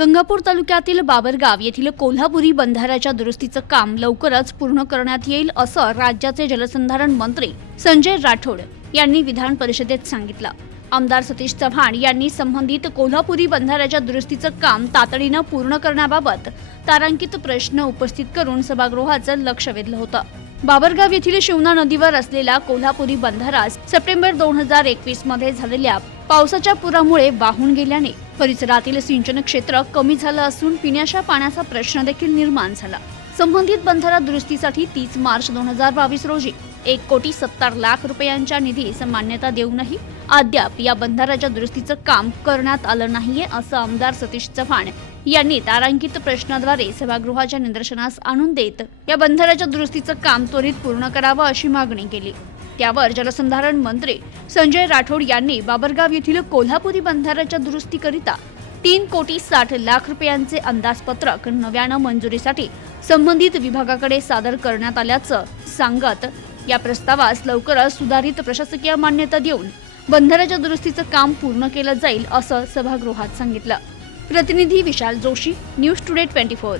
गंगापूर तालुक्यातील बाबरगाव येथील कोल्हापुरी बंधाऱ्याच्या दुरुस्तीचं काम लवकरच पूर्ण करण्यात येईल असं राज्याचे जलसंधारण मंत्री संजय राठोड यांनी विधान परिषदेत सांगितलं. आमदार सतीश चव्हाण यांनी संबंधित कोल्हापुरी बंधाऱ्याच्या दुरुस्तीचं काम तातडीनं पूर्ण करण्याबाबत तारांकित प्रश्न उपस्थित करून सभागृहाचं लक्ष वेधलं होतं. बाबरगाव येथील शिवना नदीवर असलेला कोल्हापुरी बंधारा सप्टेंबर दोन हजार एकवीसमध्ये झालेल्या पावसाच्या पुरामुळे वाहून गेल्याने परिसरातील सिंचन क्षेत्र कमी झालं असून पिण्याच्या पाण्याचा प्रश्न देखील निर्माण झाला. संबंधित बंधारा दुरुस्तीसाठी तीस मार्च दोन हजार बावीस रोजी एक कोटी सत्तर लाख रुपयांच्या निधीस मान्यता देऊनही अद्याप या बंधाऱ्याच्या दुरुस्तीचं काम करण्यात आलं नाहीये असं आमदार सतीश चव्हाण यांनी तारांकित प्रश्नाद्वारे सभागृहाच्या निदर्शनास आणून देत या बंधाऱ्याच्या दुरुस्तीचं काम त्वरित पूर्ण करावं अशी मागणी केली. त्यावर जलसंधारण मंत्री संजय राठोड यांनी बाबरगाव येथील कोल्हापुरी बंधाऱ्याच्या दुरुस्तीकरिता तीन कोटी साठ लाख रुपयांचे अंदाजपत्रक नव्यानं मंजुरीसाठी संबंधित विभागाकडे सादर करण्यात आल्याचं सांगत या प्रस्तावास लवकरच सुधारित प्रशासकीय मान्यता देऊन बंधाऱ्याच्या दुरुस्तीचं काम पूर्ण केलं जाईल असं सभागृहात सांगितलं. प्रतिनिधी Vishal Joshi news today twenty four.